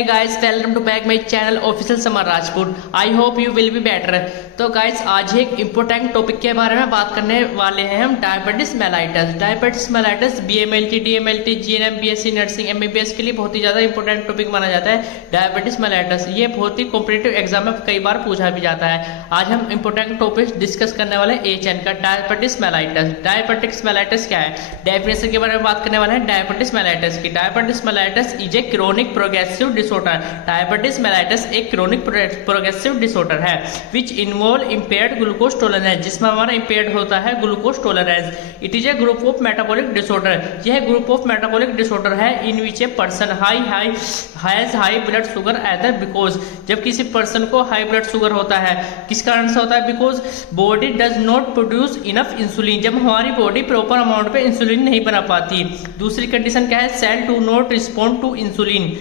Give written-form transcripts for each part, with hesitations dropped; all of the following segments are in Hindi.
Hey guys, welcome to back my channel Official Samar Rajput. I hope you will be better. तो गाइस आज एक इम्पोर्टेंट टॉपिक के बारे में बात करने वाले हैं हम, diabetes mellitus. Diabetes mellitus BMLT, DMLT, GNM, BSc nursing, MBBS के लिए बहुत ही ज्यादा इंपॉर्टेंट टॉपिक माना जाता है डायबिटीज मेलाइटस। ये बहुत ही कॉम्पिटिटिव एग्जाम में कई बार पूछा भी जाता है। आज हम इंपॉर्टेंट टॉपिक डिस्कस करने वाले एचएन का, डायबिटीज मेलाइटस। डायबिटीज मेलाइटस क्या है, डेफिनेशन के बारे में बात करने वाले हैं डायबिटीज मेलाइटस की। Diabetes mellitus is a chronic progressive disorder. Diabetes mellitus एक क्रोनिक प्रोग्रेसिव डिसऑर्डर है which involve impaired glucose tolerance, जिसमें हमारा इंपेयर्ड होता है glucose tolerance. It is a group of metabolic disorder. यह ग्रुप ऑफ मेटाबॉलिक डिसऑर्डर है in which a person has high blood sugar either because, जब किसी पर्सन को हाई ब्लड शुगर होता है किस कारण से होता है, because body does not produce enough insulin, जब हमारी बॉडी प्रॉपर अमाउंट पे इंसुलिन नहीं बना पाती। दूसरी कंडीशन क्या है, cell do not respond to insulin,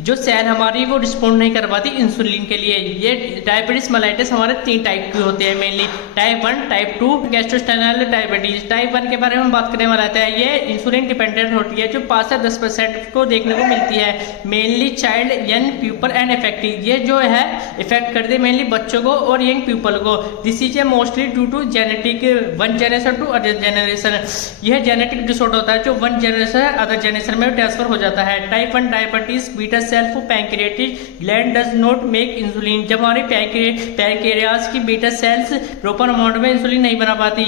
जो सेल हमारी वो रिस्पॉन्ड नहीं कर पाती इंसुलिन के लिए। ये डायबिटीज मेलाइटस हमारे 3 टाइप की होते हैं mainly, type 1, type 2, gestational diabetes. Type 1 के बारे में हम बात करने वाला है, ये इंसुलिन डिपेंडेंट होती है, जो 5 से 10% को देखने को मिलती है, mainly child, young people and effective. ये जो है इफेक्ट करती है मेनली बच्चों को और यंग पीपल को। This is a mostly due to genetic, one generation to other generation. यह जेनेटिक डिसऑर्डर होता है जो वन जनरेशन अदर जनरेशन में ट्रांसफर हो जाता है। Type 1 diabetes beta cell for pancreatic gland does not make insulin, जब हमारी पैंक्रियाज की बीटा सेल्स प्रॉपर अमाउंट में इंसुलिन नहीं बना पाती।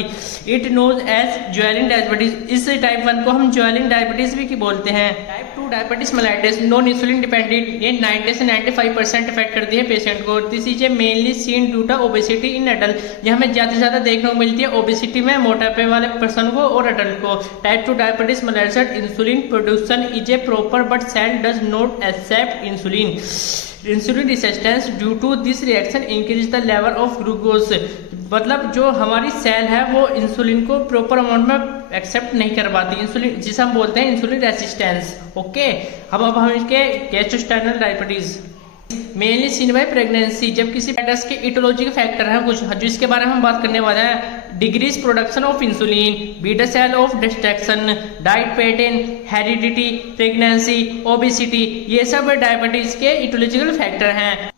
इट नोज एज ज्वेलिन डायबिटीज। इस टाइप 1 को हम ज्वेलिन डायबिटीज भी बोलते हैं। Type 2 diabetes mellitus non insulin dependent, ये 90 से 95% इफेक्ट करती है पेशेंट को। This is a mainly seen due to obesity in adult, ये हमें ज्यादा से ज्यादा देखने को मिलती है ओबेसिटी में, मोटापे वाले पर्सन को और अडल्ट को। Type 2 diabetes mellitus insulin production is a proper but cell does not accept insulin. Insulin resistance due to this reaction increase the level of glucose, मतलब जो हमारी सेल है वो इंसुलिन को प्रॉपर अमाउंट में एक्सेप्ट नहीं कर पाती, इंसुलिन जिसे हम बोलते हैं इंसुलिन रेजिस्टेंस। ओके, अब हम इसके gestational diabetes mainly seen by pregnancy, जब किसी पेटस के इटोलॉजिकल फैक्टर है कुछ जिसके बारे में हम बात करने वाले हैं। Decrease production of insulin, beta cell of destruction, diet pattern, heredity, pregnancy, obesity, ये सब डायबिटीज के इटोलॉजिकल फैक्टर हैं।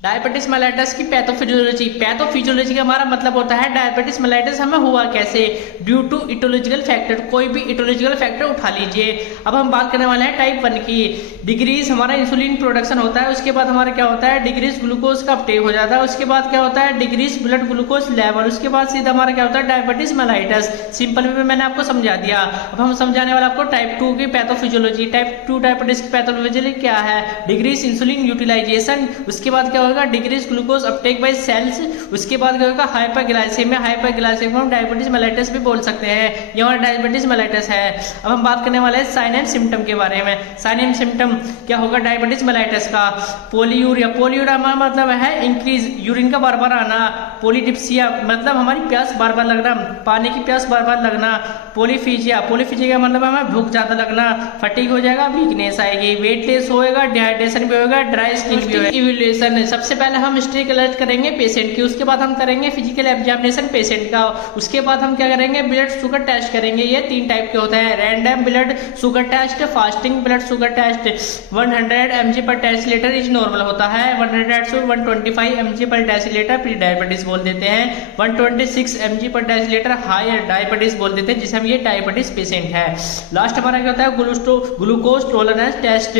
डायबिटीज मेलाइटस की पैथोफिजियोलॉजी। पैथोफिजियोलॉजी का हमारा मतलब होता है डायबिटीज मेलाइटस हमें हुआ कैसे, ड्यू टू इटोलॉजिकल फैक्टर। कोई भी इटोलॉजिकल फैक्टर उठा लीजिए। अब हम बात करने वाले हैं टाइप 1 की। डिक्रीज हमारा इंसुलिन प्रोडक्शन होता है, उसके बाद हमारा क्या होता है, डिक्रीज ग्लूकोज का अपटेक हो जाता है, उसके बाद क्या होता है, डिक्रीज ब्लड ग्लूकोज लेवल, उसके बाद सीधा हमारा क्या होता है, डायबिटीज मेलाइटस। सिंपल वे में मैंने आपको समझा दिया। अब हम समझाने वाले आपको टाइप 2 की पैथोफिजियोलॉजी। टाइप 2 डायबिटीज की पैथोफिजियोलॉजी क्या है, डिक्रीज इंसुलिन यूटिलाइजेशन, उसके बाद क्या होगा, decrease glucose uptake by cells, उसके बाद क्या होगा, हाइपरग्लाइसेमिया। हाइपरग्लाइसेमिया हम डायबिटीज मेलाइटस भी बोल सकते हैं, ये हमारा डायबिटीज मेलाइटस है। अब हम बात करने वाले हैं साइन एंड सिम्टम के बारे में। साइन एंड सिम्टम क्या होगा डायबिटीज मेलाइटस का, पोलियूरिया। पोलियूरिया मतलब है इंक्रीज यूरिन का बार बार आना। पोलीडिप्सिया मतलब हमारी प्यास बार बार लगना, पानी की प्यास बार बार लगना। पोलीफीजिया, पोलीफीजिया का मतलब हमें भूख ज्यादा लगना। फटीग हो जाएगा, वीकनेस आएगी, वेट लेस होएगा, डिहाइड्रेशन भी होगा, ड्राई स्किन भी होगा। इवैल्यूएशन, सबसे पहले हम हिस्ट्री कलेक्ट करेंगे पेशेंट की, उसके बाद हम करेंगे फिजिकल एग्जामिनेशन पेशेंट का, उसके बाद हम क्या करेंगे, ब्लड शुगर टेस्ट करेंगे। ये 3 टाइप के होते हैं, random blood sugar test, fasting blood sugar test. 100 mg पर डेसीलीटर इज नॉर्मल होता है, 100 से 125 mg पर डेसीलीटर प्री डायबिटीज बोल देते हैं, 126 mg पर डेसीलीटर हायर डायबिटीज बोल देते हैं, जिसे हम ये डायबिटीज पेशेंट है। लास्ट हमारा क्या होता है, ग्लूकोज टॉलरेंस टेस्ट,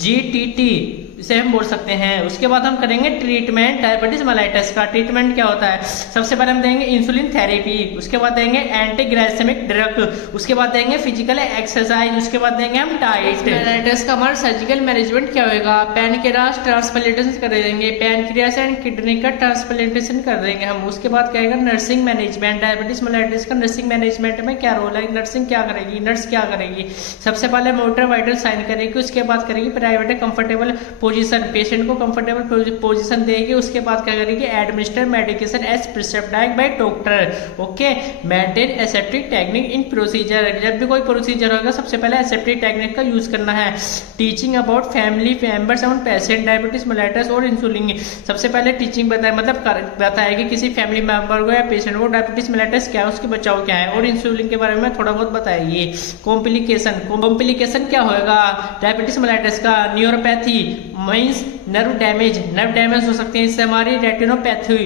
GTT इसे हम बोल सकते हैं। उसके बाद हम करेंगे ट्रीटमेंट डायबिटीज मेलाइटस का। ट्रीटमेंट क्या होता है, सबसे पहले हम देंगे इंसुलिन थेरेपी, उसके बाद देंगे एंटी ग्लाइसेमिक ड्रग, उसके बाद देंगे फिजिकल एक्सरसाइज, उसके बाद देंगे हम डाइट। मेलाइटस का हमारा सर्जिकल मैनेजमेंट क्या होगा, पैनक्रियास ट्रांसप्लांटेशन कर देंगे, पैनक्रियास एंड किडनी का ट्रांसप्लांटेशन कर देंगे हम। उसके बाद क्या होगा, नर्सिंग मैनेजमेंट। डायबिटीज मेलाइटस का नर्सिंग मैनेजमेंट में क्या रोल है, नर्सिंग क्या करेगी, नर्स क्या करेगी, सबसे पहले मोटर वाइटल साइन करेगी, उसके बाद करेगी प्राइवेट कंफर्टेबल पोजीशन, पेशेंट को कंफर्टेबल पोजीशन देगी। उसके बाद क्या करेगी, administer medication as prescribed by doctor. Okay, maintain aseptic technique in procedure, जब भी कोई प्रोसीजर होगा सबसे पहले एसेप्टिक टेक्निक का यूज करना है। Teaching about family members on patient diabetes mellitus और इंसुलिन, सबसे पहले टीचिंग बताए मतलब बताएगी किसी फैमिली मेंबर को या पेशेंट को डायबिटीज मेलाइटस क्या है, उसके बचाव क्या है, और इंसुलिन के बारे में थोड़ा बहुत बताएगी। कॉम्प्लिकेशन क्या होगा डायबिटीज मेलाइटस का, न्यूरोपैथी मींस नर्व डैमेज हो सकती है, इससे हमारी रेटिनोपैथी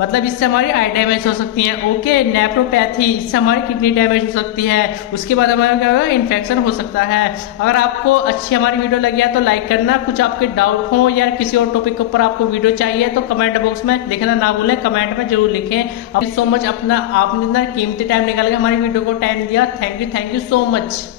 मतलब इससे हमारी आई डैमेज हो सकती है। ओके, नेफ्रोपैथी, इससे हमारी किडनी डैमेज हो सकती है। उसके बाद हमारा क्या होगा, इन्फेक्शन हो सकता है। अगर आपको अच्छी हमारी वीडियो लगी है तो लाइक करना, कुछ आपके डाउट हो या किसी और टॉपिक के ऊपर आपको वीडियो चाहिए तो कमेंट बॉक्स में लिखना ना भूलें, कमेंट में जरूर लिखें। सो मच, अपना आपने इतना कीमती टाइम निकाल के हमारी वीडियो को टाइम दिया, थैंक यू सो मच।